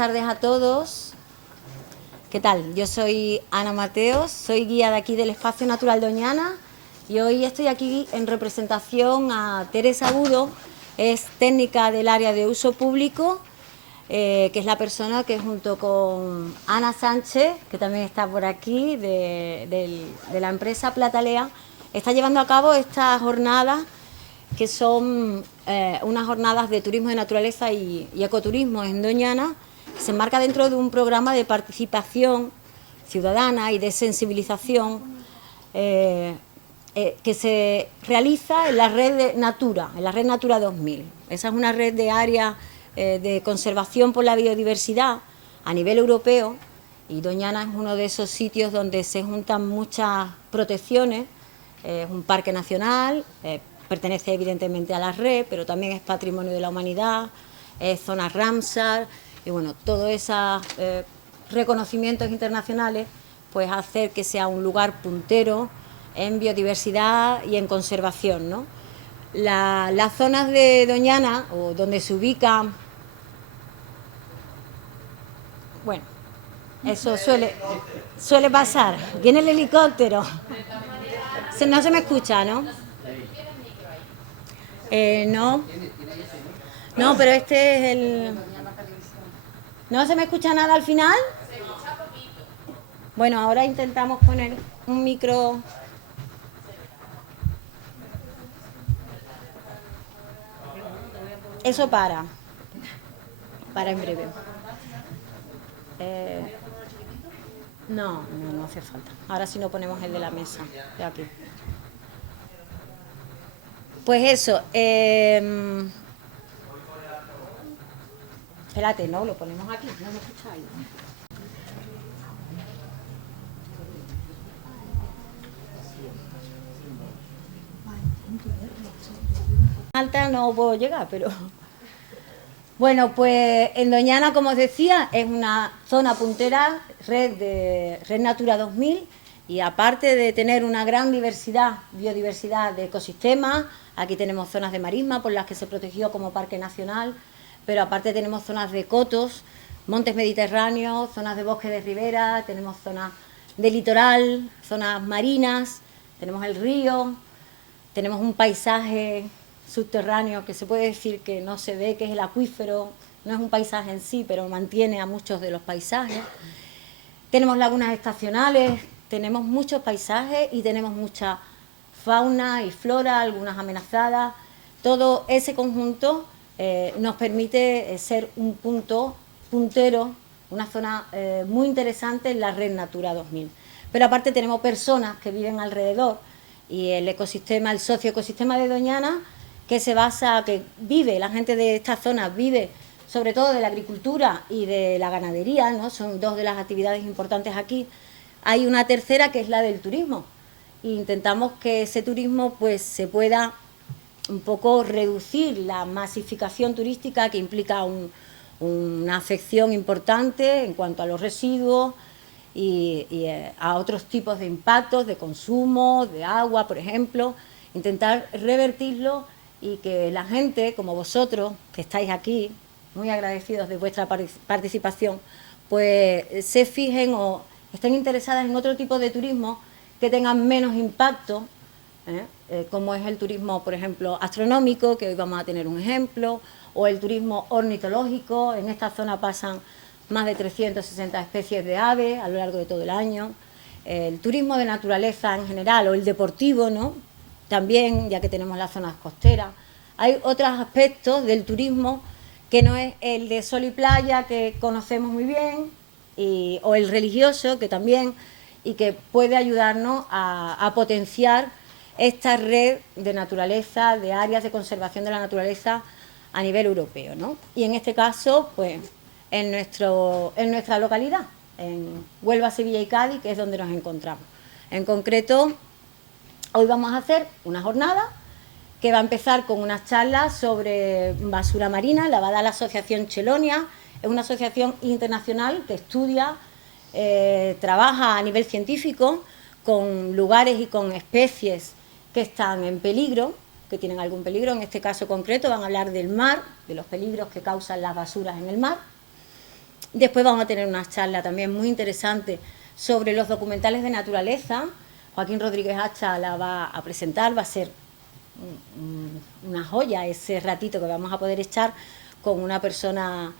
tardes a todos. ¿Qué tal? Yo soy Ana Mateos, soy guía de aquí del Espacio Natural Doñana y hoy estoy aquí en representación a Teresa Agudo, es técnica del área de uso público, que es la persona que junto con Ana Sánchez, que también está por aquí, de la empresa Platalea, está llevando a cabo estas jornadas que son unas jornadas de turismo de naturaleza y ecoturismo en Doñana, que se enmarca dentro de un programa de participación ciudadana y de sensibilización que se realiza en la red de Natura, en la red Natura 2000. Esa es una red de áreas de conservación por la biodiversidad a nivel europeo, y Doñana es uno de esos sitios donde se juntan muchas protecciones. Es un parque nacional, pertenece evidentemente a la red, pero también es patrimonio de la humanidad, es zona Ramsar, y bueno, todos esos reconocimientos internacionales pues hacer que sea un lugar puntero en biodiversidad y en conservación, ¿no? Las zonas de Doñana, o donde se ubican, bueno, eso suele pasar. Viene el helicóptero. No se me escucha, ¿no? No. No, pero este es el... ¿No se me escucha nada al final? Bueno, ahora intentamos poner un micro... Eso para en breve. No hace falta. Ahora sí no ponemos el de la mesa, de aquí. Pues eso, espérate, no, lo ponemos aquí, no me escucháis. Alta no puedo llegar, pero... Bueno, pues en Doñana, como os decía, es una zona puntera, red Natura 2000, y aparte de tener una gran biodiversidad de ecosistemas, aquí tenemos zonas de marisma por las que se protegió como parque nacional, pero aparte tenemos zonas de cotos, montes mediterráneos, zonas de bosque de ribera, tenemos zonas de litoral, zonas marinas, tenemos el río, tenemos un paisaje subterráneo que se puede decir que no se ve, que es el acuífero. No es un paisaje en sí, pero mantiene a muchos de los paisajes. Tenemos lagunas estacionales, tenemos muchos paisajes y tenemos mucha fauna y flora, algunas amenazadas. Todo ese conjunto nos permite ser un punto puntero, una zona muy interesante en la red Natura 2000. Pero aparte tenemos personas que viven alrededor, y el ecosistema, el socioecosistema de Doñana, que se basa, que vive, la gente de esta zona vive sobre todo de la agricultura y de la ganadería, ¿no? Son dos de las actividades importantes aquí. Hay una tercera que es la del turismo. E intentamos que ese turismo pues se pueda un poco reducir la masificación turística que implica una afección importante en cuanto a los residuos y a otros tipos de impactos, de consumo, de agua, por ejemplo. Intentar revertirlo y que la gente, como vosotros, que estáis aquí, muy agradecidos de vuestra participación, pues se fijen o estén interesadas en otro tipo de turismo que tengan menos impacto, como es el turismo, por ejemplo, astronómico, que hoy vamos a tener un ejemplo, o el turismo ornitológico. En esta zona pasan más de 360 especies de aves a lo largo de todo el año. El turismo de naturaleza en general, o el deportivo, ¿no? También, ya que tenemos las zonas costeras. Hay otros aspectos del turismo que no es el de sol y playa, que conocemos muy bien, o el religioso, que también, y que puede ayudarnos a potenciar esta red de naturaleza, de áreas de conservación de la naturaleza a nivel europeo, ¿no? Y en este caso, pues, en nuestra localidad, en Huelva, Sevilla y Cádiz, que es donde nos encontramos. En concreto, hoy vamos a hacer una jornada que va a empezar con unas charlas sobre basura marina. La va a dar la Asociación Chelonia. Es una asociación internacional que estudia, trabaja a nivel científico con lugares y con especies que están en peligro, que tienen algún peligro. En este caso concreto van a hablar del mar, de los peligros que causan las basuras en el mar. Después vamos a tener una charla también muy interesante sobre los documentales de naturaleza. Joaquín Rodríguez Hacha la va a presentar, va a ser una joya ese ratito que vamos a poder echar con una persona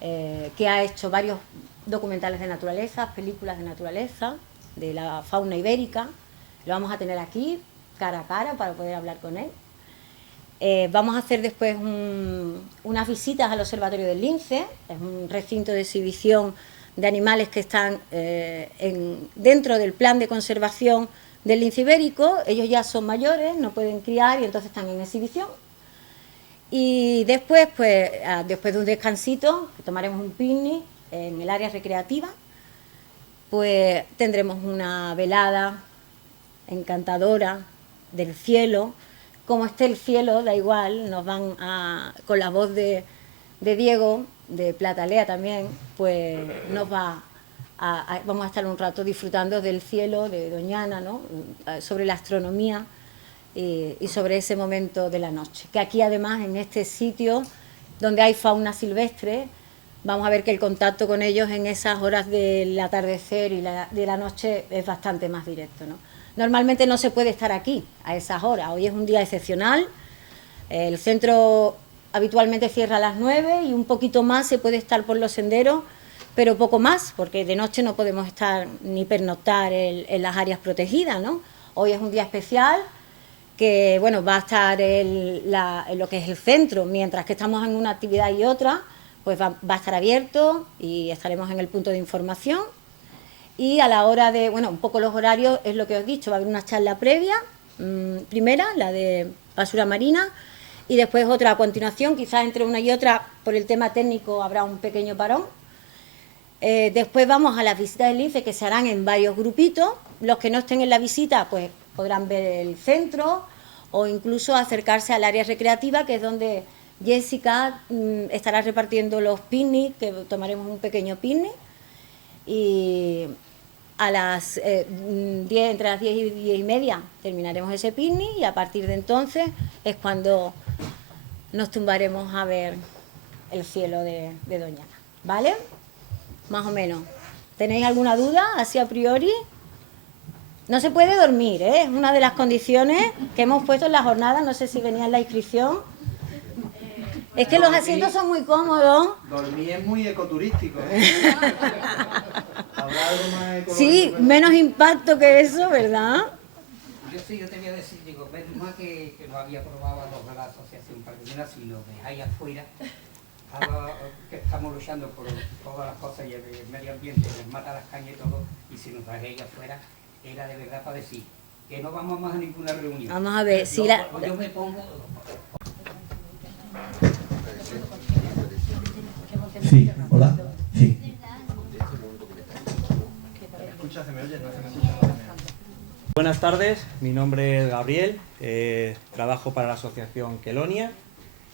que ha hecho varios documentales de naturaleza, películas de naturaleza, de la fauna ibérica. Lo vamos a tener aquí, cara a cara, para poder hablar con él. Vamos a hacer después unas visitas al Observatorio del Lince, es un recinto de exhibición de animales que están dentro del plan de conservación del lince ibérico. Ellos ya son mayores, no pueden criar y entonces están en exhibición. Y después, pues, después de un descansito, que tomaremos un picnic en el área recreativa, pues tendremos una velada encantadora del cielo. Como esté el cielo, da igual, nos van con la voz de Diego, de Platalea también, pues vamos a estar un rato disfrutando del cielo de Doñana, ¿no? Sobre la astronomía y sobre ese momento de la noche. Que aquí además, en este sitio donde hay fauna silvestre, vamos a ver que el contacto con ellos en esas horas del atardecer y de la noche es bastante más directo, ¿no? Normalmente no se puede estar aquí a esas horas. Hoy es un día excepcional. El centro habitualmente cierra a las 9 y un poquito más se puede estar por los senderos, pero poco más, porque de noche no podemos estar ni pernoctar en las áreas protegidas, ¿no? Hoy es un día especial que, bueno, va a estar lo que es el centro, mientras que estamos en una actividad y otra, pues va a estar abierto y estaremos en el punto de información. Y a la hora de, bueno, un poco los horarios es lo que os he dicho, va a haber una charla previa, primera, la de basura marina, y después otra a continuación, quizás entre una y otra, por el tema técnico habrá un pequeño parón. Después vamos a las visitas del lince, que se harán en varios grupitos. Los que no estén en la visita, pues podrán ver el centro o incluso acercarse al área recreativa, que es donde Jessica estará repartiendo los picnics, que tomaremos un pequeño picnic. Y a las 10, entre las 10 y 10 y media terminaremos ese picnic y a partir de entonces es cuando nos tumbaremos a ver el cielo de Doñana, ¿vale? Más o menos. ¿Tenéis alguna duda así a priori? No se puede dormir, ¿eh? Es una de las condiciones que hemos puesto en la jornada, no sé si venía en la inscripción. Es que los asientos son muy cómodos. Dormir es muy ecoturístico. Sí, menos impacto que eso, ¿verdad? Yo te voy a decir, digo, menos mal que lo había probado a los de la asociación, para que mira, si lo dejáis afuera, que estamos luchando por todas las cosas y el medio ambiente, les mata las cañas y todo, y si nos dejáis afuera, era de verdad para decir que no vamos más a ninguna reunión. Vamos a ver, si yo me pongo... Sí, hola, sí. Buenas tardes, mi nombre es Gabriel, trabajo para la asociación Quelonia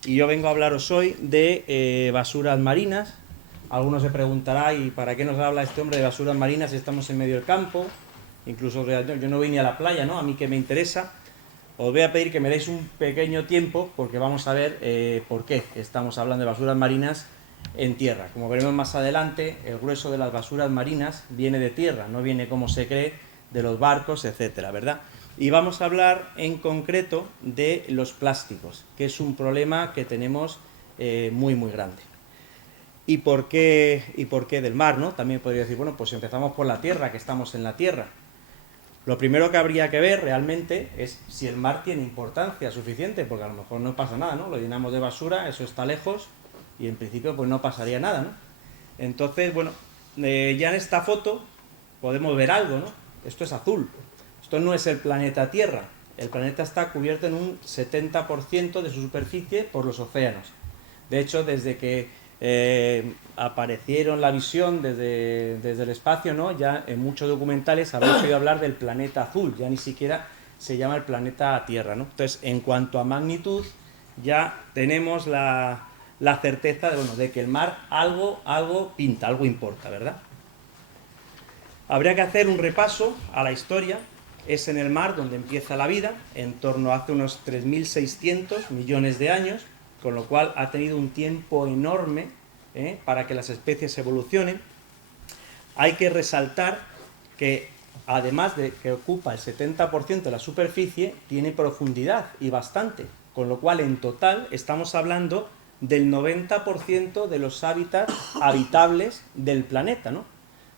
y yo vengo a hablaros hoy de basuras marinas. Algunos se preguntarán, ¿y para qué nos habla este hombre de basuras marinas si estamos en medio del campo? Incluso yo no voy ni a la playa, ¿no? A mí que me interesa. Os voy a pedir que me deis un pequeño tiempo porque vamos a ver por qué estamos hablando de basuras marinas en tierra. Como veremos más adelante, el grueso de las basuras marinas viene de tierra, no viene como se cree de los barcos, etcétera, ¿verdad? Y vamos a hablar en concreto de los plásticos, que es un problema que tenemos muy grande. ¿Y por qué del mar, no? También podría decir, bueno, pues empezamos por la tierra, que estamos en la tierra. Lo primero que habría que ver realmente es si el mar tiene importancia suficiente, porque a lo mejor no pasa nada, ¿no? Lo llenamos de basura, eso está lejos y en principio pues no pasaría nada, ¿no? Entonces, bueno, ya en esta foto podemos ver algo, ¿no? Esto es azul, esto no es el planeta Tierra, el planeta está cubierto en un 70% de su superficie por los océanos. De hecho, desde que aparecieron la visión desde el espacio, ¿no? Ya en muchos documentales habéis oído hablar del planeta azul, ya ni siquiera se llama el planeta Tierra, ¿no? Entonces, en cuanto a magnitud, ya tenemos la certeza de que el mar algo pinta, algo importa, ¿verdad? Habría que hacer un repaso a la historia. Es en el mar donde empieza la vida, en torno a hace unos 3.600 millones de años, con lo cual ha tenido un tiempo enorme para que las especies evolucionen. Hay que resaltar que, además de que ocupa el 70% de la superficie, tiene profundidad y bastante, con lo cual en total estamos hablando del 90% de los hábitats habitables del planeta, ¿no?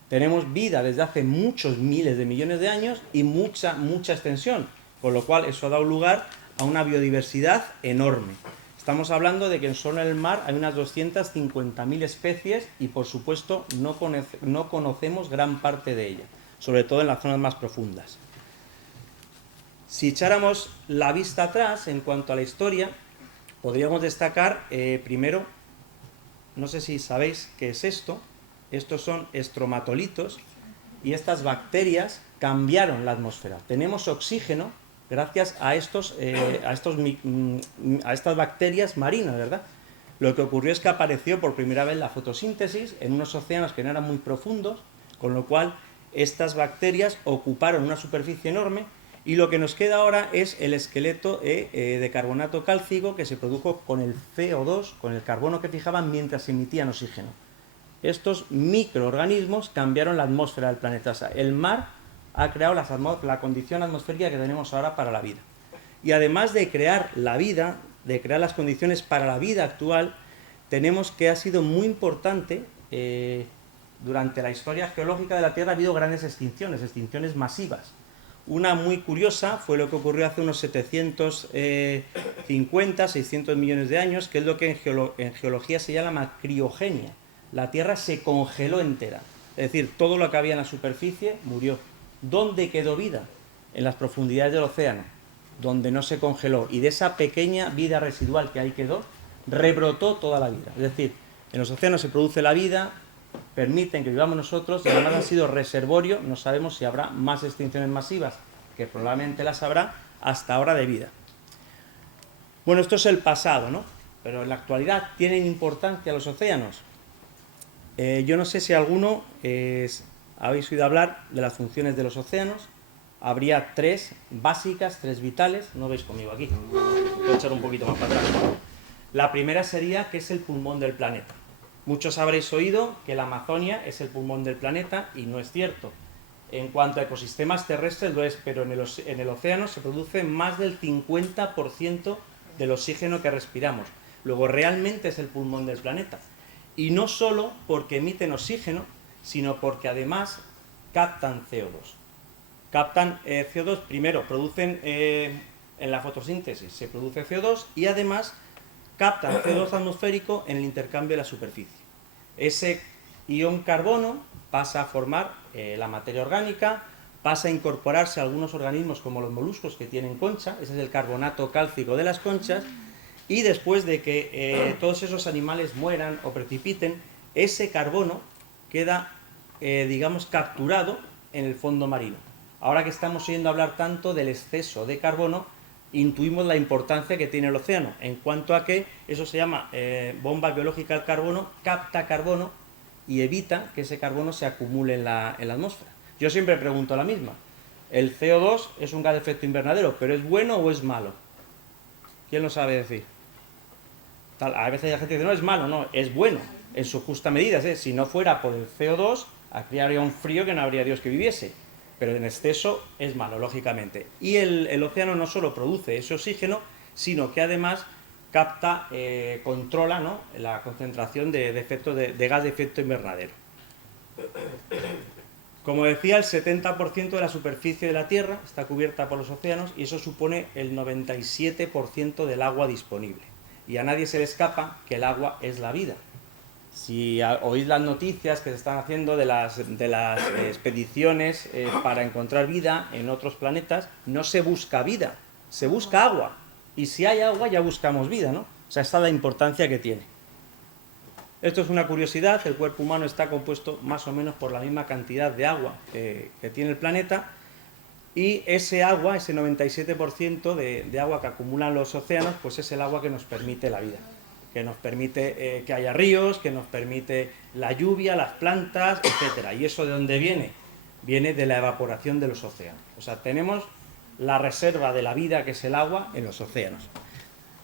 Tenemos vida desde hace muchos miles de millones de años y mucha extensión, con lo cual eso ha dado lugar a una biodiversidad enorme. Estamos hablando de que solo en el mar hay unas 250.000 especies y, por supuesto, no conocemos gran parte de ellas, sobre todo en las zonas más profundas. Si echáramos la vista atrás en cuanto a la historia, podríamos destacar primero, no sé si sabéis qué es esto. Estos son estromatolitos y estas bacterias cambiaron la atmósfera. Tenemos oxígeno gracias a estas bacterias marinas, ¿verdad? Lo que ocurrió es que apareció por primera vez la fotosíntesis en unos océanos que no eran muy profundos, con lo cual estas bacterias ocuparon una superficie enorme y lo que nos queda ahora es el esqueleto de carbonato cálcico que se produjo con el CO2, con el carbono que fijaban mientras emitían oxígeno. Estos microorganismos cambiaron la atmósfera del planeta. O sea, el mar ha creado la condición atmosférica que tenemos ahora para la vida. Y además de crear la vida, de crear las condiciones para la vida actual, tenemos que ha sido muy importante, durante la historia geológica de la Tierra ha habido grandes extinciones masivas. Una muy curiosa fue lo que ocurrió hace unos 750, 600 millones de años, que es lo que en geología se llama criogenia. La Tierra se congeló entera, es decir, todo lo que había en la superficie murió. ¿Dónde quedó vida? En las profundidades del océano, donde no se congeló, y de esa pequeña vida residual que ahí quedó, rebrotó toda la vida. Es decir, en los océanos se produce la vida, permiten que vivamos nosotros, y además han sido reservorio, no sabemos si habrá más extinciones masivas, que probablemente las habrá, hasta ahora de vida. Bueno, esto es el pasado, ¿no? Pero en la actualidad, ¿tienen importancia los océanos? Yo no sé si alguno habéis oído hablar de las funciones de los océanos. Habría tres básicas, tres vitales. No veis conmigo aquí, voy a echar un poquito más para atrás. La primera sería que es el pulmón del planeta. Muchos habréis oído que la Amazonia es el pulmón del planeta y no es cierto. En cuanto a ecosistemas terrestres lo es, pero en el océano se produce más del 50% del oxígeno que respiramos. Luego realmente es el pulmón del planeta. Y no solo porque emiten oxígeno, sino porque además captan CO2. Captan CO2, primero producen en la fotosíntesis, se produce CO2 y además captan CO2 atmosférico en el intercambio de la superficie. Ese ion carbono pasa a formar la materia orgánica, pasa a incorporarse a algunos organismos como los moluscos que tienen concha, ese es el carbonato cálcico de las conchas, y después de que todos esos animales mueran o precipiten, ese carbono queda, digamos, capturado en el fondo marino. Ahora que estamos oyendo hablar tanto del exceso de carbono, intuimos la importancia que tiene el océano, en cuanto a que eso se llama bomba biológica del carbono, capta carbono y evita que ese carbono se acumule en la atmósfera. Yo siempre pregunto la misma, ¿el CO2 es un gas de efecto invernadero, pero es bueno o es malo? ¿Quién lo sabe decir? A veces la gente dice, no, es malo, no, es bueno, en su justa medida. Si no fuera por el CO2, aquí habría un frío que no habría Dios que viviese, pero en exceso es malo, lógicamente. Y el océano no solo produce ese oxígeno, sino que además capta, controla, ¿no?, la concentración de gas de efecto invernadero. Como decía, el 70% de la superficie de la Tierra está cubierta por los océanos y eso supone el 97% del agua disponible. Y a nadie se le escapa que el agua es la vida. Si oís las noticias que se están haciendo de las expediciones para encontrar vida en otros planetas, no se busca vida, se busca agua. Y si hay agua ya buscamos vida, ¿no? O sea, esta es la importancia que tiene. Esto es una curiosidad, el cuerpo humano está compuesto más o menos por la misma cantidad de agua que tiene el planeta, y ese agua, ese 97% de agua que acumulan los océanos, pues es el agua que nos permite la vida, que nos permite que haya ríos, que nos permite la lluvia, las plantas, etc. ¿Y eso de dónde viene? Viene de la evaporación de los océanos. O sea, tenemos la reserva de la vida, que es el agua, en los océanos.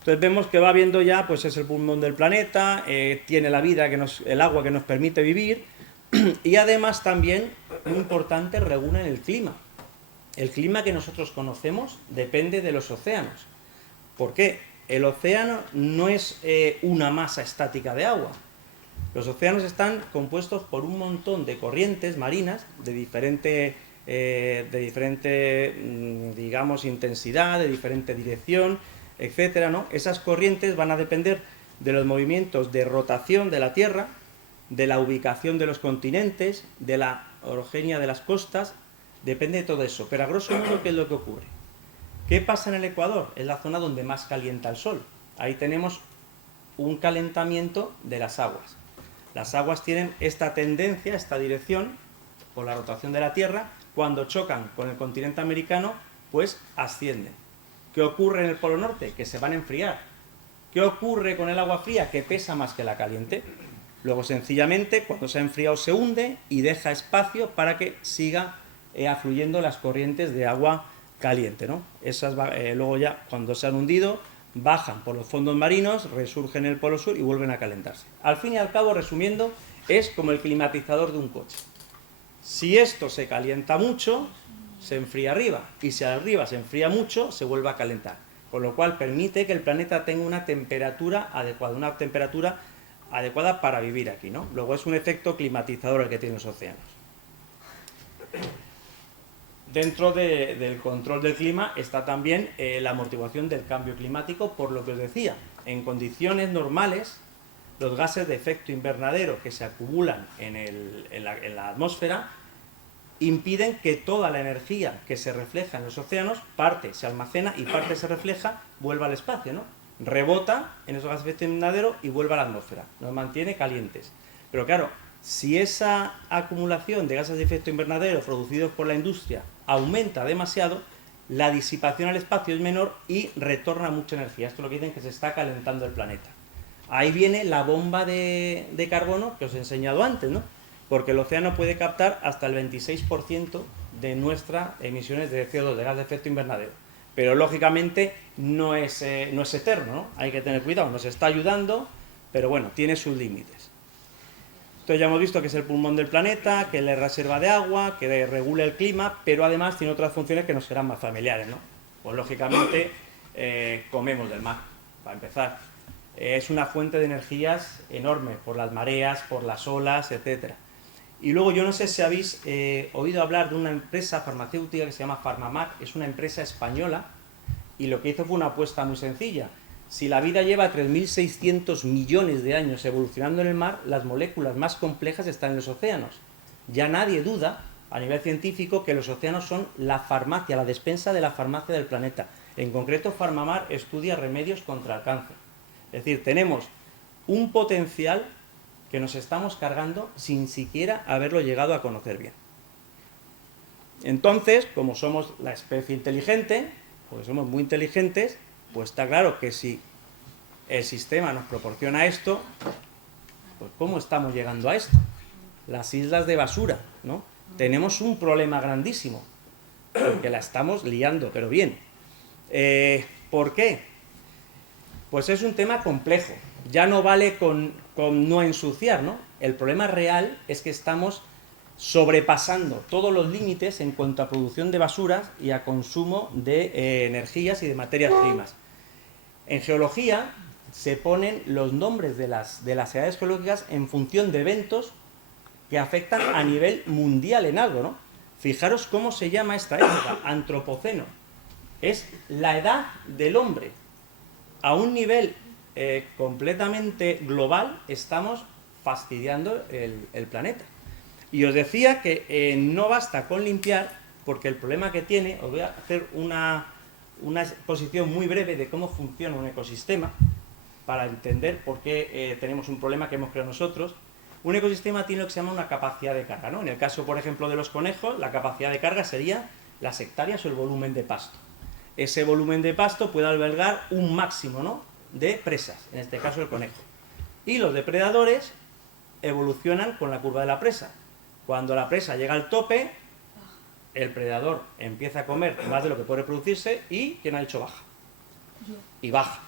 Entonces vemos que va viendo ya, pues es el pulmón del planeta, tiene la vida, el agua que nos permite vivir, y además también, muy importante, regula el clima. El clima que nosotros conocemos depende de los océanos. ¿Por qué? El océano no es una masa estática de agua. Los océanos están compuestos por un montón de corrientes marinas de diferente, digamos, intensidad, de diferente dirección, etcétera, ¿no? Esas corrientes van a depender de los movimientos de rotación de la Tierra, de la ubicación de los continentes, de la orogenia de las costas, depende de todo eso. Pero a grosso modo, ¿qué es lo que ocurre? ¿Qué pasa en el Ecuador? Es la zona donde más calienta el sol. Ahí tenemos un calentamiento de las aguas. Las aguas tienen esta tendencia, esta dirección, por la rotación de la Tierra, cuando chocan con el continente americano, pues ascienden. ¿Qué ocurre en el Polo Norte? Que se van a enfriar. ¿Qué ocurre con el agua fría? Que pesa más que la caliente. Luego, sencillamente, cuando se ha enfriado, se hunde y deja espacio para que siga afluyendo las corrientes de agua caliente, ¿no? Luego ya, cuando se han hundido, bajan por los fondos marinos, resurgen en el Polo Sur y vuelven a calentarse. Al fin y al cabo, resumiendo, es como el climatizador de un coche. Si esto se calienta mucho, se enfría arriba, y si arriba se enfría mucho, se vuelve a calentar. Con lo cual permite que el planeta tenga una temperatura adecuada para vivir aquí, ¿no? Luego es un efecto climatizador el que tienen los océanos. Dentro del control del clima está también la amortiguación del cambio climático, por lo que os decía. En condiciones normales, los gases de efecto invernadero que se acumulan en la atmósfera impiden que toda la energía que se refleja en los océanos, parte se almacena y parte se refleja, vuelva al espacio, ¿no? Rebota en esos gases de efecto invernadero y vuelve a la atmósfera, nos mantiene calientes. Pero claro, si esa acumulación de gases de efecto invernadero producidos por la industria aumenta demasiado, la disipación al espacio es menor y retorna mucha energía. Esto es lo que dicen, que se está calentando el planeta. Ahí viene la bomba de carbono que os he enseñado antes, ¿no? Porque el océano puede captar hasta el 26% de nuestras emisiones de CO2, de gas de efecto invernadero. Pero lógicamente no es eterno, ¿no? Hay que tener cuidado, nos está ayudando, pero bueno, tiene sus límites. Entonces ya hemos visto que es el pulmón del planeta, que es la reserva de agua, que regula el clima, pero además tiene otras funciones que nos serán más familiares, ¿no? Pues lógicamente comemos del mar, para empezar. Es una fuente de energías enorme, por las mareas, por las olas, etcétera. Y luego yo no sé si habéis oído hablar de una empresa farmacéutica que se llama PharmaMar, es una empresa española, y lo que hizo fue una apuesta muy sencilla. Si la vida lleva 3.600 millones de años evolucionando en el mar, las moléculas más complejas están en los océanos. Ya nadie duda, a nivel científico, que los océanos son la farmacia, la despensa de la farmacia del planeta. En concreto, PharmaMar estudia remedios contra el cáncer. Es decir, tenemos un potencial que nos estamos cargando sin siquiera haberlo llegado a conocer bien. Entonces, como somos la especie inteligente, porque somos muy inteligentes, pues está claro que si el sistema nos proporciona esto, pues ¿cómo estamos llegando a esto? Las islas de basura, ¿no? Tenemos un problema grandísimo, porque la estamos liando, pero bien. ¿Por qué? Pues es un tema complejo. Ya no vale con no ensuciar, ¿no? El problema real es que estamos sobrepasando todos los límites en cuanto a producción de basuras y a consumo de energías y de materias primas. En geología se ponen los nombres de las edades geológicas en función de eventos que afectan a nivel mundial en algo, ¿no? Fijaros cómo se llama esta época, antropoceno. Es la edad del hombre. A un nivel completamente global estamos fastidiando el planeta. Y os decía que no basta con limpiar, porque el problema que tiene, os voy a hacer una exposición muy breve de cómo funciona un ecosistema, para entender por qué tenemos un problema que hemos creado nosotros. Un ecosistema tiene lo que se llama una capacidad de carga, ¿no? En el caso, por ejemplo, de los conejos, la capacidad de carga sería las hectáreas o el volumen de pasto. Ese volumen de pasto puede albergar un máximo, ¿no?, de presas, en este caso el conejo. Y los depredadores evolucionan con la curva de la presa. Cuando la presa llega al tope, el predador empieza a comer más de lo que puede reproducirse y ¿quién ha dicho baja? Y baja.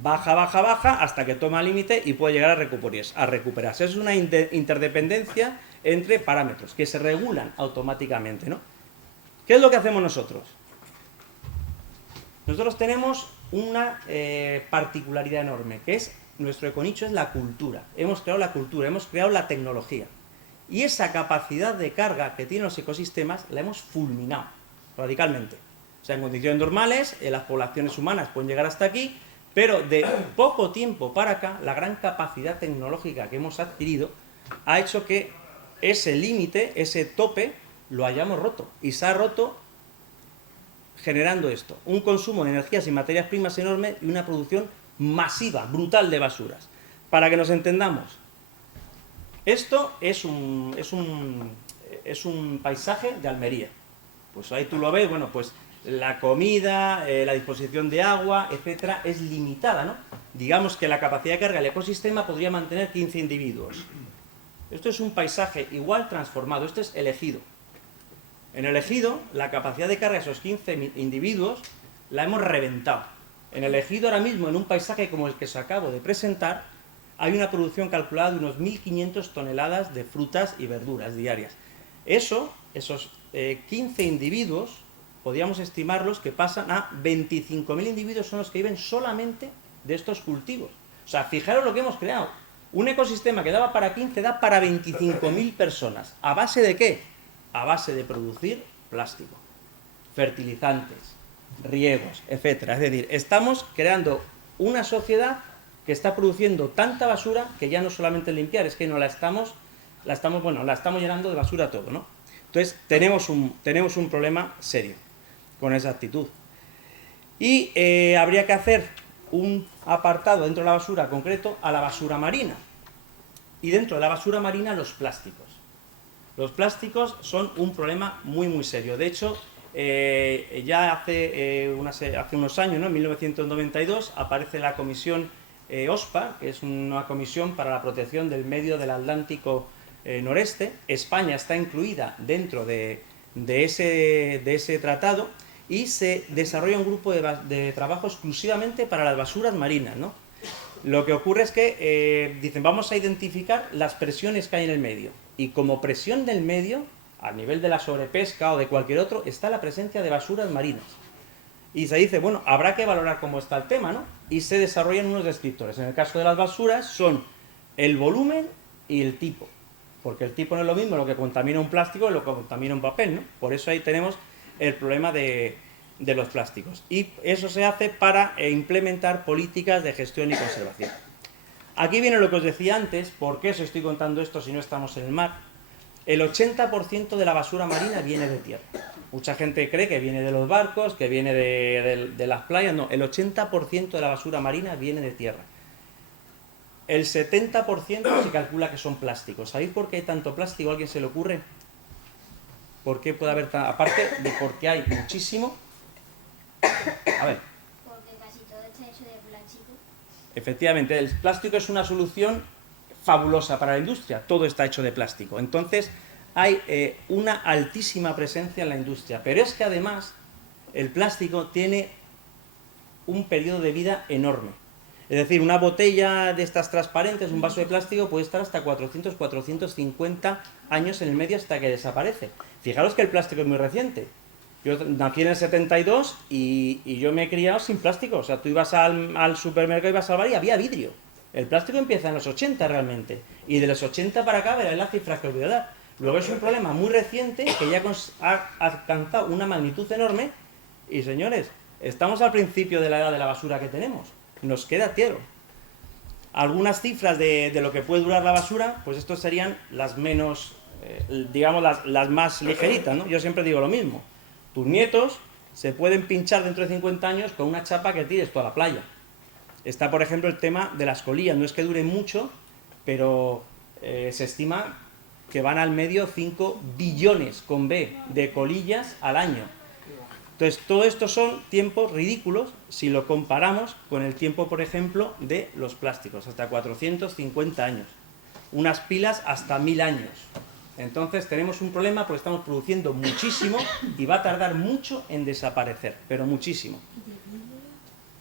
Baja, baja, baja, hasta que toma límite y puede llegar a recuperarse. Es una interdependencia entre parámetros que se regulan automáticamente, ¿no? ¿Qué es lo que hacemos nosotros? Nosotros tenemos una particularidad enorme, que es, nuestro econicho es la cultura. Hemos creado la cultura, hemos creado la tecnología. Y esa capacidad de carga que tienen los ecosistemas la hemos fulminado radicalmente. O sea, en condiciones normales, las poblaciones humanas pueden llegar hasta aquí, pero de poco tiempo para acá, la gran capacidad tecnológica que hemos adquirido ha hecho que ese límite, ese tope, lo hayamos roto. Y se ha roto generando esto, un consumo de energías y materias primas enorme y una producción masiva, brutal de basuras. Para que nos entendamos, esto es un paisaje de Almería. Pues ahí tú lo ves, bueno, pues la comida, la disposición de agua, etcétera, es limitada, ¿no? Digamos que la capacidad de carga del ecosistema podría mantener 15 individuos. Esto es un paisaje igual transformado, esto es el ejido. En el ejido, la capacidad de carga de esos 15 individuos la hemos reventado. En el ejido ahora mismo, en un paisaje como el que os acabo de presentar, hay una producción calculada de unos 1.500 toneladas de frutas y verduras diarias. Esos 15 individuos, podríamos estimarlos que pasan a 25.000 individuos son los que viven solamente de estos cultivos. O sea, fijaros lo que hemos creado. Un ecosistema que daba para 15 da para 25.000 personas. ¿A base de qué? A base de producir plástico, fertilizantes, riegos, etcétera. Es decir, estamos creando una sociedad que está produciendo tanta basura que ya no solamente limpiar, es que no la estamos llenando de basura todo, ¿no? Entonces, tenemos un problema serio con esa actitud. Y habría que hacer un apartado dentro de la basura concreto a la basura marina. Y dentro de la basura marina, los plásticos. Los plásticos son un problema muy, muy serio. De hecho, ya hace unos años, ¿no? En 1992, aparece la comisión OSPAR, que es una comisión para la protección del medio del Atlántico noreste. España está incluida dentro de ese tratado y se desarrolla un grupo de trabajo exclusivamente para las basuras marinas, ¿no? Lo que ocurre es que dicen, vamos a identificar las presiones que hay en el medio. Y como presión del medio, a nivel de la sobrepesca o de cualquier otro, está la presencia de basuras marinas. Y se dice, bueno, habrá que valorar cómo está el tema, ¿no? Y se desarrollan unos descriptores. En el caso de las basuras son el volumen y el tipo. Porque el tipo no es lo mismo lo que contamina un plástico que lo que contamina un papel, ¿no? Por eso ahí tenemos el problema de los plásticos. Y eso se hace para implementar políticas de gestión y conservación. Aquí viene lo que os decía antes, ¿por qué os estoy contando esto si no estamos en el mar? El 80% de la basura marina viene de tierra. Mucha gente cree que viene de los barcos, que viene de las playas. No, el 80% de la basura marina viene de tierra. El 70% se calcula que son plásticos. ¿Sabéis por qué hay tanto plástico? ¿A alguien se le ocurre? ¿Por qué puede haber tanto? Aparte de porque hay muchísimo. A ver. Porque casi todo está hecho de plástico. Efectivamente, el plástico es una solución fabulosa para la industria. Todo está hecho de plástico. Entonces, hay una altísima presencia en la industria. Pero es que además, el plástico tiene un periodo de vida enorme. Es decir, una botella de estas transparentes, un vaso de plástico, puede estar hasta 400, 450 años en el medio hasta que desaparece. Fijaros que el plástico es muy reciente. Yo nací en el 72 y yo me he criado sin plástico. O sea, tú ibas al supermercado, ibas al bar y había vidrio. El plástico empieza en los 80 realmente. Y de los 80 para acá verás las cifras que os voy a dar. Luego es un problema muy reciente que ya ha alcanzado una magnitud enorme. Y señores, estamos al principio de la edad de la basura que tenemos. Nos queda tierra. Algunas cifras de lo que puede durar la basura, pues estos serían las menos, digamos, las más ligeritas, ¿no? Yo siempre digo lo mismo. Tus nietos se pueden pinchar dentro de 50 años con una chapa que tires toda la playa. Está, por ejemplo, el tema de las colillas. No es que duren mucho, pero se estima que van al medio 5 billones con B de colillas al año. Entonces, todo esto son tiempos ridículos si lo comparamos con el tiempo, por ejemplo, de los plásticos, hasta 450 años. Unas pilas hasta 1000 años. Entonces, tenemos un problema porque estamos produciendo muchísimo y va a tardar mucho en desaparecer, pero muchísimo.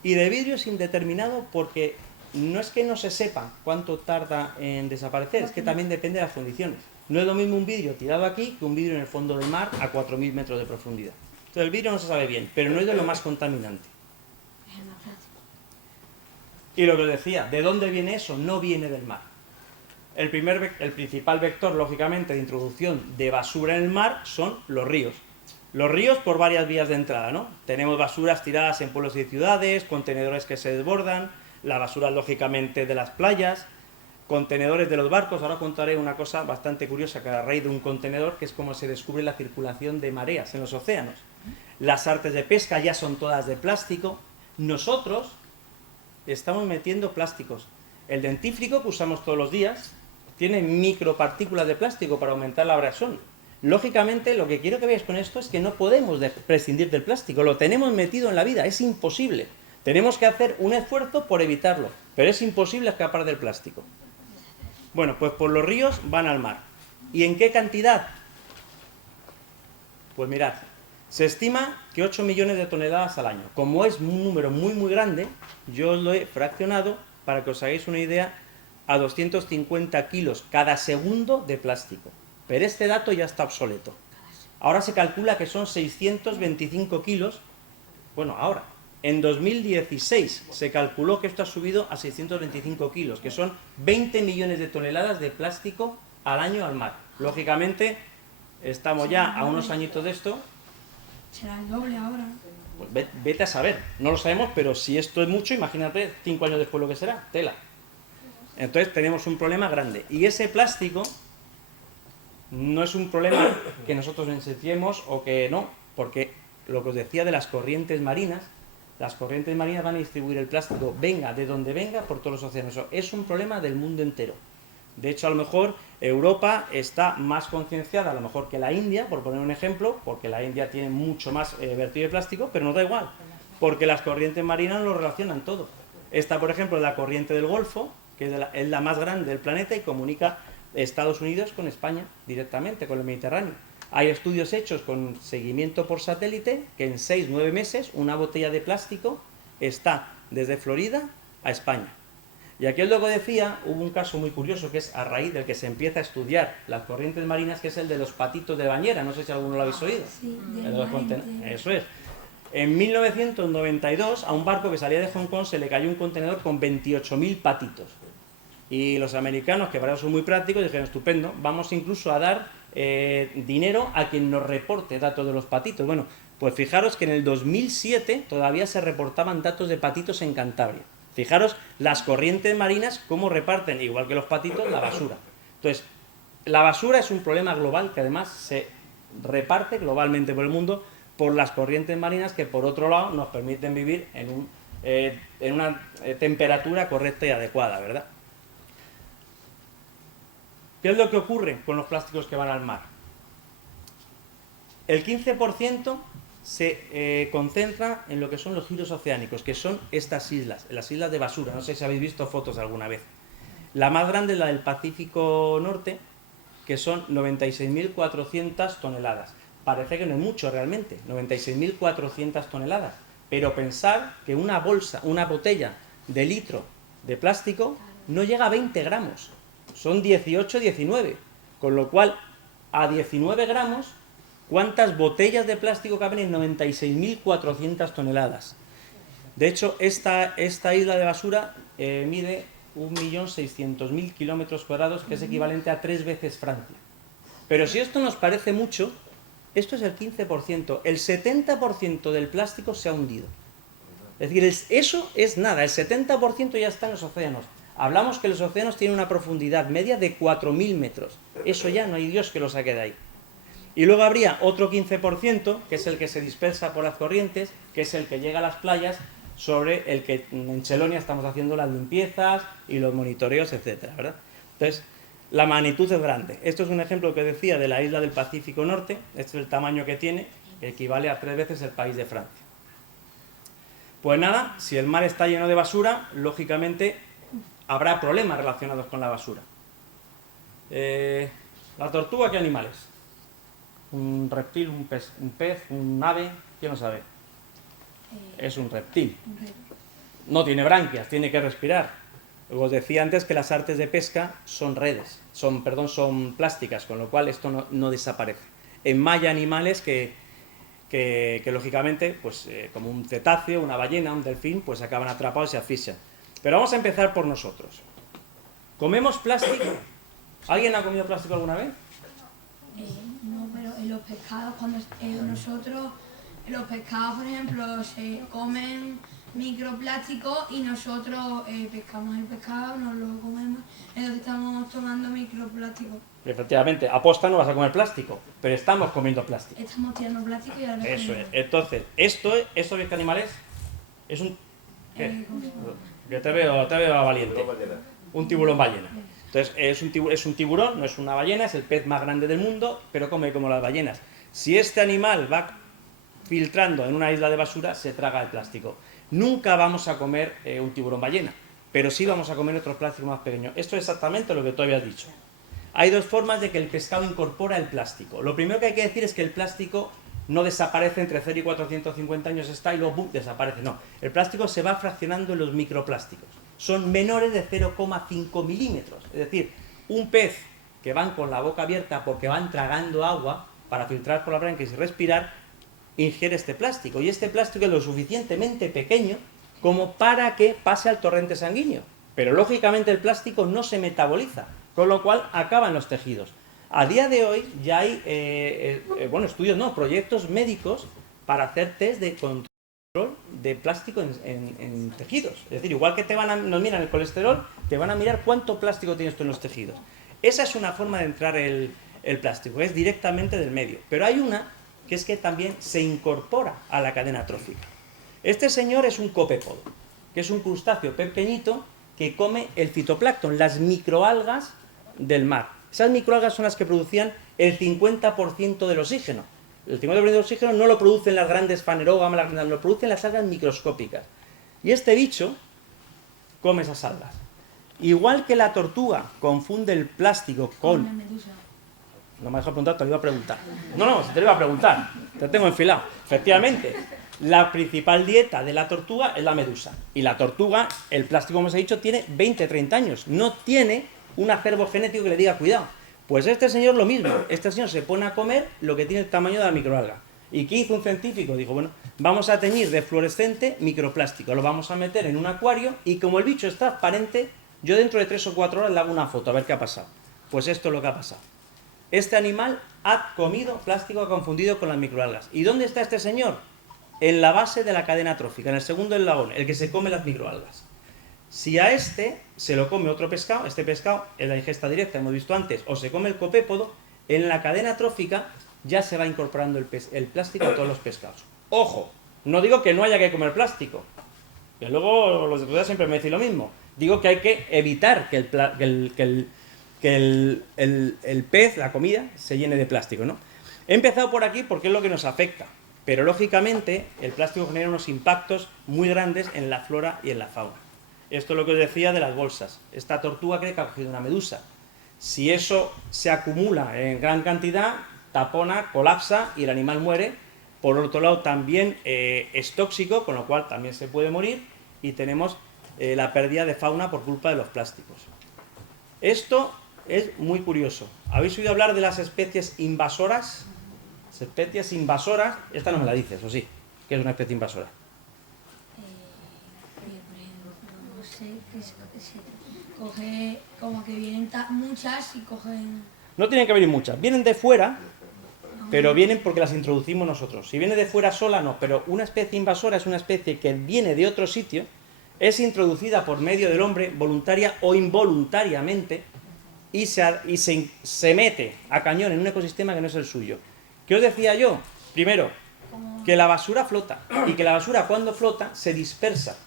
Y de vidrio es indeterminado porque no es que no se sepa cuánto tarda en desaparecer, es que también depende de las condiciones. No es lo mismo un vidrio tirado aquí que un vidrio en el fondo del mar a 4.000 metros de profundidad. Entonces el vidrio no se sabe bien, pero no es de lo más contaminante. Y lo que os decía, ¿de dónde viene eso? No viene del mar. El principal vector, lógicamente, de introducción de basura en el mar son los ríos. Los ríos por varias vías de entrada, ¿no? Tenemos basuras tiradas en pueblos y ciudades, contenedores que se desbordan, la basura, lógicamente, de las playas, contenedores de los barcos. Ahora contaré una cosa bastante curiosa que a raíz de un contenedor, que es como se descubre la circulación de mareas en los océanos. Las artes de pesca ya son todas de plástico. Nosotros estamos metiendo plásticos. El dentífrico que usamos todos los días tiene micropartículas de plástico para aumentar la abrasión. Lógicamente, lo que quiero que veáis con esto es que no podemos prescindir del plástico. Lo tenemos metido en la vida, es imposible. Tenemos que hacer un esfuerzo por evitarlo, pero es imposible escapar del plástico. Bueno, pues por los ríos van al mar. ¿Y en qué cantidad? Pues mirad, se estima que 8 millones de toneladas al año. Como es un número muy grande, yo lo he fraccionado para que os hagáis una idea a 250 kilos cada segundo de plástico. Pero este dato ya está obsoleto. Ahora se calcula que son 625 kilos, bueno, ahora. En 2016 se calculó que esto ha subido a 625 kilos, que son 20 millones de toneladas de plástico al año al mar. Lógicamente, estamos ya a unos añitos de esto. Será el doble ahora. Pues vete a saber, no lo sabemos, pero si esto es mucho, imagínate 5 años después lo que será, tela. Entonces tenemos un problema grande. Y ese plástico no es un problema que nosotros ensuciemos o que no, porque lo que os decía de las corrientes marinas van a distribuir el plástico, venga de donde venga, por todos los océanos. Es un problema del mundo entero. De hecho, a lo mejor Europa está más concienciada, a lo mejor que la India, por poner un ejemplo, porque la India tiene mucho más vertido de plástico, pero nos da igual, porque las corrientes marinas lo relacionan todo. Esta, por ejemplo, es la corriente del Golfo, que es la más grande del planeta y comunica Estados Unidos con España directamente, con el Mediterráneo. Hay estudios hechos con seguimiento por satélite que en 6-9 meses una botella de plástico está desde Florida a España. Y aquí es lo que decía, hubo un caso muy curioso que es a raíz del que se empieza a estudiar las corrientes marinas, que es el de los patitos de bañera, no sé si alguno lo habéis oído. Sí, eso es. En 1992 a un barco que salía de Hong Kong se le cayó un contenedor con 28.000 patitos. Y los americanos, que para eso son muy prácticos, dijeron, estupendo, vamos incluso a dar dinero a quien nos reporte datos de los patitos. Bueno, pues fijaros que en el 2007 todavía se reportaban datos de patitos en Cantabria. Fijaros las corrientes marinas cómo reparten, igual que los patitos, la basura. Entonces, la basura es un problema global que además se reparte globalmente por el mundo por las corrientes marinas que, por otro lado, nos permiten vivir en una temperatura correcta y adecuada, ¿verdad? ¿Qué es lo que ocurre con los plásticos que van al mar? El 15% se concentra en lo que son los giros oceánicos, que son estas islas, las islas de basura. No sé si habéis visto fotos alguna vez. La más grande es la del Pacífico Norte, que son 96.400 toneladas. Parece que no es mucho realmente, 96.400 toneladas. Pero pensar que una botella de litro de plástico no llega a 20 gramos. Son 18, 19. Con lo cual, a 19 gramos, ¿cuántas botellas de plástico caben en 96.400 toneladas? De hecho, esta isla de basura mide 1.600.000 kilómetros cuadrados, que es equivalente a 3 veces Francia. Pero si esto nos parece mucho, esto es el 15%. El 70% del plástico se ha hundido. Es decir, eso es nada, el 70% ya está en los océanos. Hablamos que los océanos tienen una profundidad media de 4.000 metros. Eso ya no hay Dios que lo saque de ahí. Y luego habría otro 15%, que es el que se dispersa por las corrientes, que es el que llega a las playas, sobre el que en Chelonia estamos haciendo las limpiezas y los monitoreos, etcétera, ¿verdad? Entonces, la magnitud es grande. Esto es un ejemplo que decía de la isla del Pacífico Norte. Este es el tamaño que tiene, que equivale a 3 veces el país de Francia. Pues nada, si el mar está lleno de basura, lógicamente habrá problemas relacionados con la basura. ¿La tortuga qué animal es? ¿Un reptil, un pez, un ave? ¿Quién lo sabe? Es un reptil. no tiene branquias, tiene que respirar. Os decía antes que las artes de pesca son redes, son plásticas, con lo cual esto no desaparece. Enmalla animales que lógicamente, pues como un cetáceo, una ballena, un delfín, pues acaban atrapados y se asfixian. Pero vamos a empezar por nosotros. ¿Comemos plástico? ¿Alguien ha comido plástico alguna vez? No, pero en los pescados, cuando nosotros, en los pescados, por ejemplo, se comen microplásticos y nosotros pescamos el pescado, nos lo comemos, entonces estamos tomando microplástico. Efectivamente, aposta no vas a comer plástico, pero estamos comiendo plástico. Estamos tirando plástico y a la vez Eso es. comemos. Entonces, ¿esto qué animal es? Es un... ¿qué? Yo te veo valiente. Un tiburón ballena. Entonces, es un tiburón, no es una ballena, es el pez más grande del mundo, pero come como las ballenas. Si este animal va filtrando en una isla de basura, se traga el plástico. Nunca vamos a comer un tiburón ballena, pero sí vamos a comer otros plásticos más pequeños. Esto es exactamente lo que tú habías dicho. Hay dos formas de que el pescado incorpora el plástico. Lo primero que hay que decir es que el plástico no desaparece entre 0 y 450 años está y luego ¡bum!, desaparece. No, el plástico se va fraccionando en los microplásticos. Son menores de 0,5 milímetros. Es decir, un pez que van con la boca abierta porque van tragando agua para filtrar por la branquias y respirar, ingiere este plástico. Y este plástico es lo suficientemente pequeño como para que pase al torrente sanguíneo. Pero lógicamente el plástico no se metaboliza, con lo cual acaba en los tejidos. A día de hoy ya hay proyectos médicos para hacer test de control de plástico en tejidos. Es decir, igual que nos miran el colesterol, te van a mirar cuánto plástico tienes tú en los tejidos. Esa es una forma de entrar el plástico, es directamente del medio. Pero hay una que es que también se incorpora a la cadena trófica. Este señor es un copépodo, que es un crustáceo pequeñito que come el fitoplancton, las microalgas del mar. Esas microalgas son las que producían el 50% del oxígeno. El 50% del oxígeno no lo producen las grandes fanerógamas, lo producen las algas microscópicas. Y este bicho come esas algas. Igual que la tortuga confunde el plástico con... Una medusa. No me has dejado preguntar, te lo iba a preguntar. No, te lo iba a preguntar. Te tengo enfilado. Efectivamente, la principal dieta de la tortuga es la medusa. Y la tortuga, el plástico, como os he dicho, tiene 20-30 años. No tiene un acervo genético que le diga cuidado. Pues este señor lo mismo. Este señor se pone a comer lo que tiene el tamaño de la microalga. ¿Y qué hizo un científico? Dijo, bueno, vamos a teñir de fluorescente microplástico. Lo vamos a meter en un acuario y como el bicho es transparente, yo dentro de 3 o 4 horas le hago una foto a ver qué ha pasado. Pues esto es lo que ha pasado. Este animal ha comido plástico confundido con las microalgas. ¿Y dónde está este señor? En la base de la cadena trófica, en el segundo eslabón, el que se come las microalgas. Si a este se lo come otro pescado, este pescado en la ingesta directa, hemos visto antes, o se come el copépodo, en la cadena trófica ya se va incorporando el plástico a todos los pescados. ¡Ojo! No digo que no haya que comer plástico, que luego los de todas siempre me dicen lo mismo. Digo que hay que evitar que el pez, la comida, se llene de plástico, ¿no? He empezado por aquí porque es lo que nos afecta, pero lógicamente el plástico genera unos impactos muy grandes en la flora y en la fauna. Esto es lo que os decía de las bolsas. Esta tortuga cree que ha cogido una medusa. Si eso se acumula en gran cantidad, tapona, colapsa y el animal muere. Por otro lado, también es tóxico, con lo cual también se puede morir y tenemos la pérdida de fauna por culpa de los plásticos. Esto es muy curioso. ¿Habéis oído hablar de las especies invasoras? Las especies invasoras, esta no me la dices, ¿o sí? ¿Qué es una especie invasora? No sé, que se coge, como que vienen muchas y cogen... No tienen que venir muchas, vienen de fuera, pero vienen porque las introducimos nosotros. Si viene de fuera sola, no, pero una especie invasora es una especie que viene de otro sitio, es introducida por medio del hombre, voluntaria o involuntariamente, y se mete a cañón en un ecosistema que no es el suyo. ¿Qué os decía yo? Primero, que la basura flota, y que la basura cuando flota se dispersa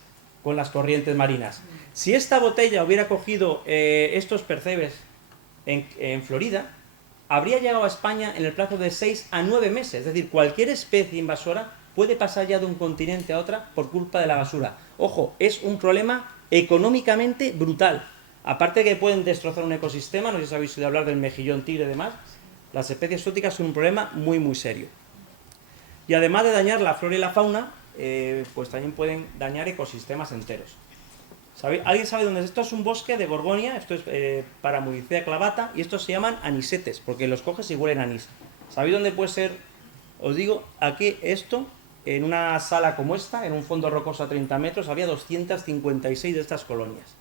con las corrientes marinas. Si esta botella hubiera cogido estos percebes en Florida, habría llegado a España en el plazo de 6 a 9 meses. Es decir, cualquier especie invasora puede pasar ya de un continente a otra por culpa de la basura. Ojo, es un problema económicamente brutal. Aparte de que pueden destrozar un ecosistema, no sé si habéis oído hablar del mejillón tigre y demás, las especies exóticas son un problema muy muy serio. Y además de dañar la flora y la fauna, pues también pueden dañar ecosistemas enteros. ¿Alguien sabe dónde es? Esto es un bosque de Gorgonia, esto es Paramuricea clavata, y estos se llaman anisetes, porque los coges y huelen a anís. ¿Sabéis dónde puede ser? Os digo, aquí esto, en una sala como esta, en un fondo rocoso a 30 metros, había 256 de estas colonias.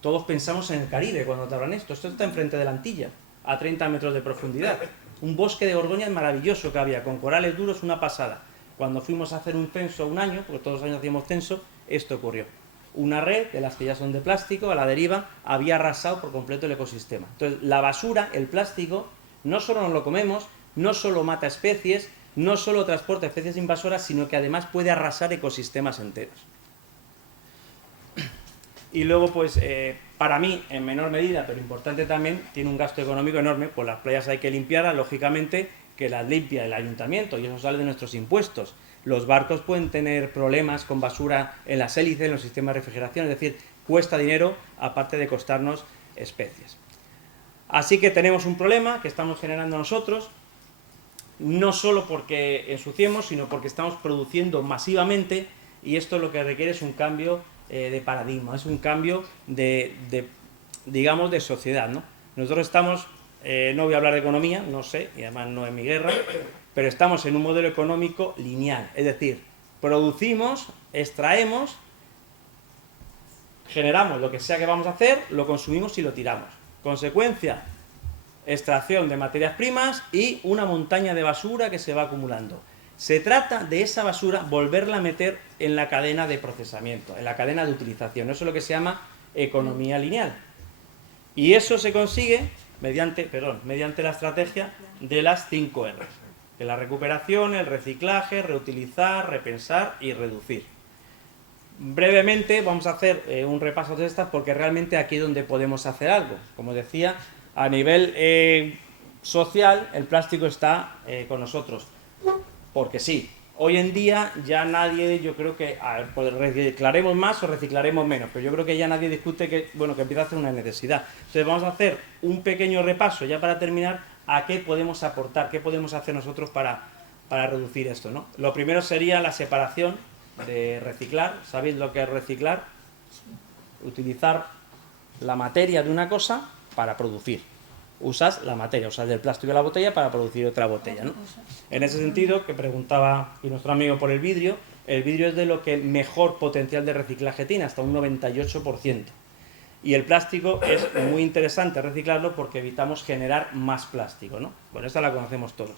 Todos pensamos en el Caribe cuando te hablan esto está enfrente de la Antilla, a 30 metros de profundidad. Un bosque de Gorgonia maravilloso que había, con corales duros, una pasada. Cuando fuimos a hacer un censo un año, porque todos los años hacíamos censo, esto ocurrió. Una red, de las que ya son de plástico, a la deriva, había arrasado por completo el ecosistema. Entonces, la basura, el plástico, no solo nos lo comemos, no solo mata especies, no solo transporta especies invasoras, sino que además puede arrasar ecosistemas enteros. Y luego, pues, para mí, en menor medida, pero importante también, tiene un gasto económico enorme, pues las playas hay que limpiarlas, lógicamente, que las limpia el ayuntamiento, y eso sale de nuestros impuestos. Los barcos pueden tener problemas con basura en las hélices, en los sistemas de refrigeración, es decir, cuesta dinero, aparte de costarnos especies. Así que tenemos un problema que estamos generando nosotros, no solo porque ensuciemos, sino porque estamos produciendo masivamente, y esto lo que requiere es un cambio de paradigma, es un cambio digamos, de sociedad, ¿no? Nosotros estamos, no voy a hablar de economía, no sé, y además no es mi guerra, pero estamos en un modelo económico lineal, es decir, producimos, extraemos, generamos lo que sea que vamos a hacer, lo consumimos y lo tiramos. Consecuencia, extracción de materias primas y una montaña de basura que se va acumulando. Se trata de esa basura volverla a meter en la cadena de procesamiento, en la cadena de utilización. Eso es lo que se llama economía lineal. Y eso se consigue mediante la estrategia de las 5 R's. De la recuperación, el reciclaje, reutilizar, repensar y reducir. Brevemente vamos a hacer un repaso de estas porque realmente aquí es donde podemos hacer algo. Como decía, a nivel social el plástico está con nosotros. Porque sí, hoy en día ya nadie, yo creo que pues reciclaremos más o reciclaremos menos, pero yo creo que ya nadie discute que empieza a hacer una necesidad. Entonces vamos a hacer un pequeño repaso ya para terminar a qué podemos aportar, qué podemos hacer nosotros para reducir esto, ¿no? Lo primero sería la separación de reciclar. ¿Sabéis lo que es reciclar? Utilizar la materia de una cosa para producir. Usas la materia, usas del plástico de la botella para producir otra botella, ¿no? En ese sentido, que preguntaba y nuestro amigo por el vidrio es de lo que mejor potencial de reciclaje tiene, hasta un 98%. Y el plástico es muy interesante reciclarlo porque evitamos generar más plástico, ¿no? Bueno, esta la conocemos todos.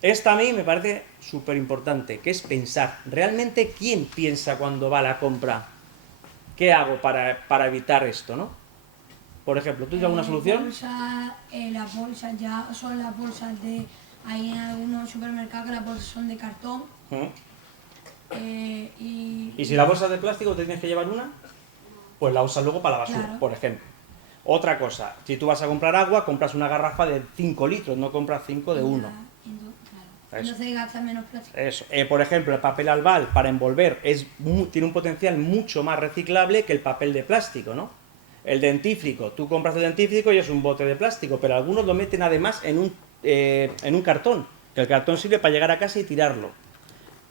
Esta a mí me parece súper importante, que es pensar. ¿Realmente quién piensa cuando va a la compra? ¿Qué hago para evitar esto, no? Por ejemplo, ¿tú tienes alguna solución? Las bolsas ya son las bolsas de... Hay en algunos supermercados que las bolsas son de cartón. ¿Y si la bolsa es de plástico te tienes que llevar una? Pues la usas luego para la basura, claro. Por ejemplo. Otra cosa, si tú vas a comprar agua, compras una garrafa de 5 litros, no compras 5 de 1. Claro. Entonces gasta menos plástico. Eso. Por ejemplo, el papel albal para envolver tiene un potencial mucho más reciclable que el papel de plástico, ¿no? El dentífrico, tú compras el dentífrico y es un bote de plástico, pero algunos lo meten además en un cartón, que el cartón sirve para llegar a casa y tirarlo.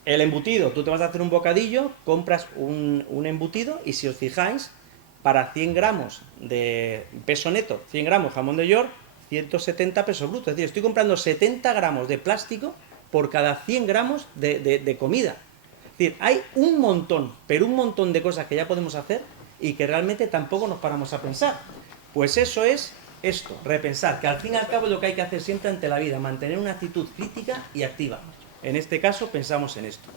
El embutido, tú te vas a hacer un bocadillo, compras un embutido y si os fijáis, para 100 gramos de peso neto, 100 gramos jamón de York, 170 pesos brutos. Es decir, estoy comprando 70 gramos de plástico por cada 100 gramos de comida. Es decir, hay un montón, pero un montón de cosas que ya podemos hacer y que realmente tampoco nos paramos a pensar. Pues eso es esto, repensar, que al fin y al cabo es lo que hay que hacer siempre ante la vida, mantener una actitud crítica y activa. En este caso pensamos en esto.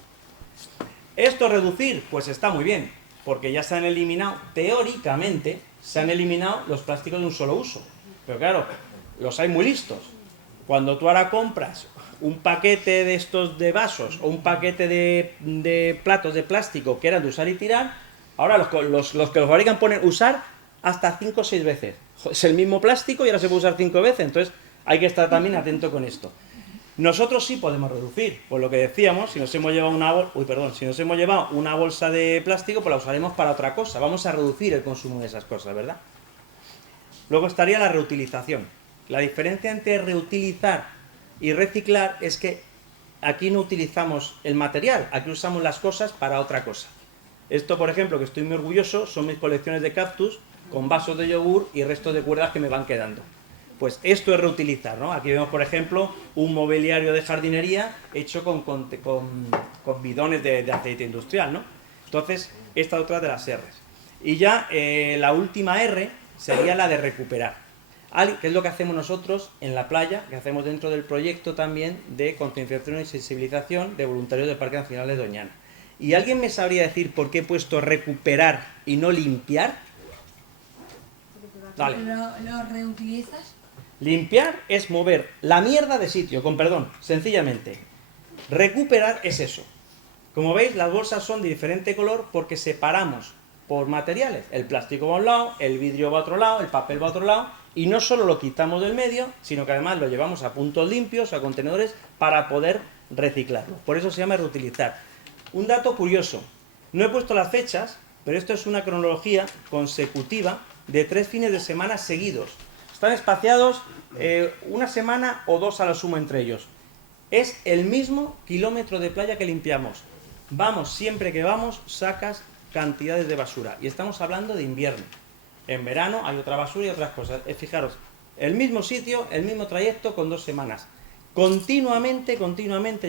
Esto reducir, pues está muy bien, porque ya se han eliminado, teóricamente, se han eliminado los plásticos de un solo uso. Pero claro, los hay muy listos. Cuando tú ahora compras un paquete de estos de vasos o un paquete de platos de plástico que eran de usar y tirar, ahora los que los fabrican ponen usar hasta 5 o 6 veces. Es el mismo plástico y ahora se puede usar 5 veces, entonces hay que estar también atento con esto. Nosotros sí podemos reducir, pues lo que decíamos, si nos hemos llevado una bolsa de plástico, pues la usaremos para otra cosa, vamos a reducir el consumo de esas cosas, ¿verdad? Luego estaría la reutilización. La diferencia entre reutilizar y reciclar es que aquí no utilizamos el material, aquí usamos las cosas para otra cosa. Esto, por ejemplo, que estoy muy orgulloso, son mis colecciones de cactus con vasos de yogur y restos de cuerdas que me van quedando. Pues esto es reutilizar, ¿no? Aquí vemos, por ejemplo, un mobiliario de jardinería hecho con bidones de aceite industrial, ¿no? Entonces, esta es otra de las R's. Y ya la última R sería la de recuperar, que es lo que hacemos nosotros en la playa, que hacemos dentro del proyecto también de concienciación y sensibilización de voluntarios del Parque Nacional de Doñana. ¿Y alguien me sabría decir por qué he puesto recuperar y no limpiar? Dale. ¿Lo reutilizas? Limpiar es mover la mierda de sitio, con perdón, sencillamente. Recuperar es eso. Como veis, las bolsas son de diferente color porque separamos por materiales. El plástico va a un lado, el vidrio va a otro lado, el papel va a otro lado, y no solo lo quitamos del medio, sino que además lo llevamos a puntos limpios, a contenedores, para poder reciclarlo. Por eso se llama reutilizar. Un dato curioso, no he puesto las fechas, pero esto es una cronología consecutiva de 3 fines de semana seguidos. Están espaciados una semana o 2 a lo sumo entre ellos. Es el mismo kilómetro de playa que limpiamos. Vamos, siempre que vamos, sacas cantidades de basura. Y estamos hablando de invierno. En verano hay otra basura y otras cosas. Fijaros, el mismo sitio, el mismo trayecto con 2 semanas. Continuamente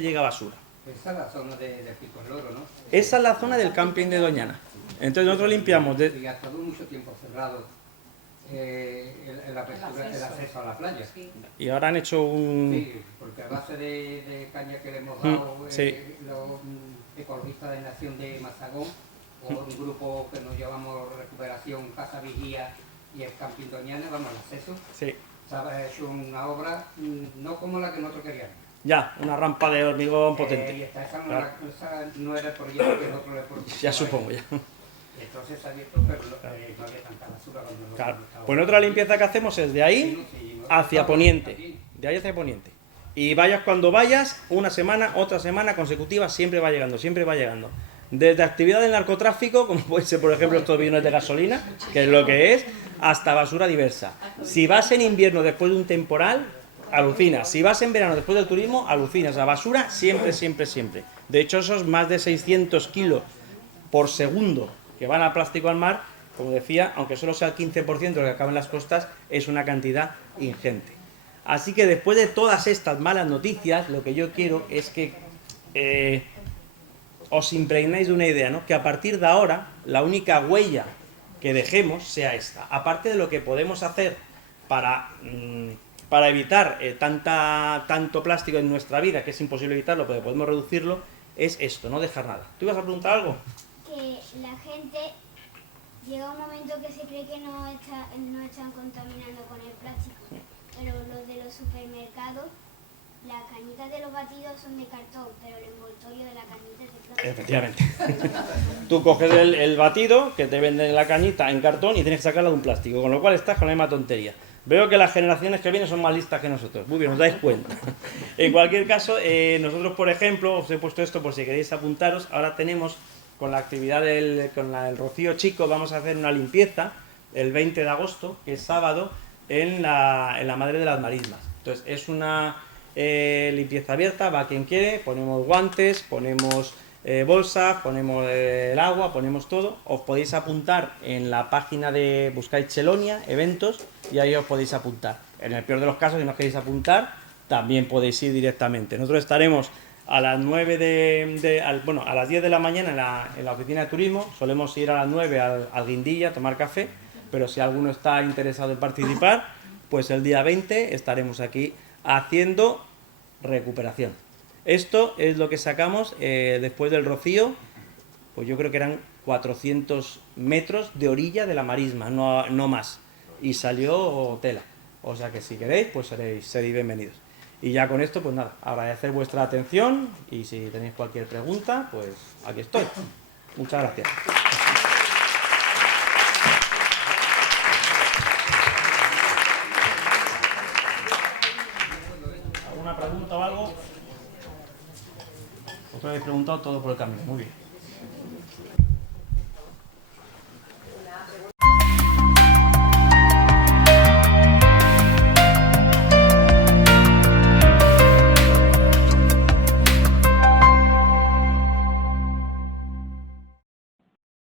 llega basura. Esa es la zona de Pico Loro, ¿no? Esa es la zona del camping de Doñana. Entonces nosotros limpiamos... Y ha estado mucho tiempo cerrado el acceso a la playa. Y ahora han hecho un... Sí, porque a base de caña que le hemos dado sí. Los ecologistas de Nación de Mazagón, o un grupo que nos llamamos Recuperación, Casa Vigía y el Camping Doñana, vamos al acceso. Sí. Se ha hecho una obra no como la que nosotros queríamos. Ya, una rampa de hormigón potente. Y esa Claro. no era el proyecto que nosotros le propusimos. Ya supongo, ya. Entonces se ha abierto, pero no había tanta basura cuando nosotros Claro. estábamos. Pues otra limpieza que hacemos es de ahí hacia poniente. De ahí hacia poniente. Y vayas cuando vayas, una semana, otra semana consecutiva, siempre va llegando, siempre va llegando. Desde actividad del narcotráfico, como puede ser, por ejemplo, estos bidones de gasolina, que es lo que es, hasta basura diversa. Si vas en invierno después de un temporal, alucinas. Si vas en verano después del turismo, alucinas. La basura siempre, siempre, siempre. De hecho, esos más de 600 kilos por segundo que van a plástico al mar, como decía, aunque solo sea el 15% de lo que acaba en las costas, es una cantidad ingente. Así que después de todas estas malas noticias, lo que yo quiero es que os impregnáis de una idea, ¿no? Que a partir de ahora, la única huella que dejemos sea esta. Aparte de lo que podemos hacer para evitar tanto plástico en nuestra vida, que es imposible evitarlo, pero podemos reducirlo, es esto, no dejar nada. ¿Tú ibas a preguntar algo? Que la gente llega un momento que se cree que no están contaminando con el plástico, pero los de los supermercados, las cañitas de los batidos son de cartón, pero el envoltorio de la cañita es de plástico. Efectivamente. Tú coges el batido, que te venden la cañita en cartón, y tienes que sacarla de un plástico, con lo cual estás con la misma tontería. Veo que las generaciones que vienen son más listas que nosotros. Muy bien, os dais cuenta. En cualquier caso, nosotros, por ejemplo, os he puesto esto por si queréis apuntaros. Ahora tenemos, con la actividad con el Rocío Chico, vamos a hacer una limpieza el 20 de agosto, que es sábado, en la Madre de las Marismas. Entonces, es una limpieza abierta, va quien quiere, ponemos guantes, ponemos bolsas, ponemos el agua, ponemos todo. Os podéis apuntar en la página de, buscáis Chelonia, eventos, y ahí os podéis apuntar. En el peor de los casos, si no os queréis apuntar, también podéis ir directamente. Nosotros estaremos a las 9 a las 10 de la mañana en la oficina de turismo. Solemos ir a las 9 al Guindilla a tomar café, pero si alguno está interesado en participar, pues el día 20 estaremos aquí haciendo recuperación. Esto es lo que sacamos después del Rocío, pues yo creo que eran 400 metros de orilla de la marisma, no más. Y salió tela. O sea que si queréis, pues seréis bienvenidos. Y ya con esto, pues nada, agradecer vuestra atención y si tenéis cualquier pregunta, pues aquí estoy. Muchas gracias. ¿Alguna pregunta o algo? Vosotros habéis preguntado todo por el camino. Muy bien.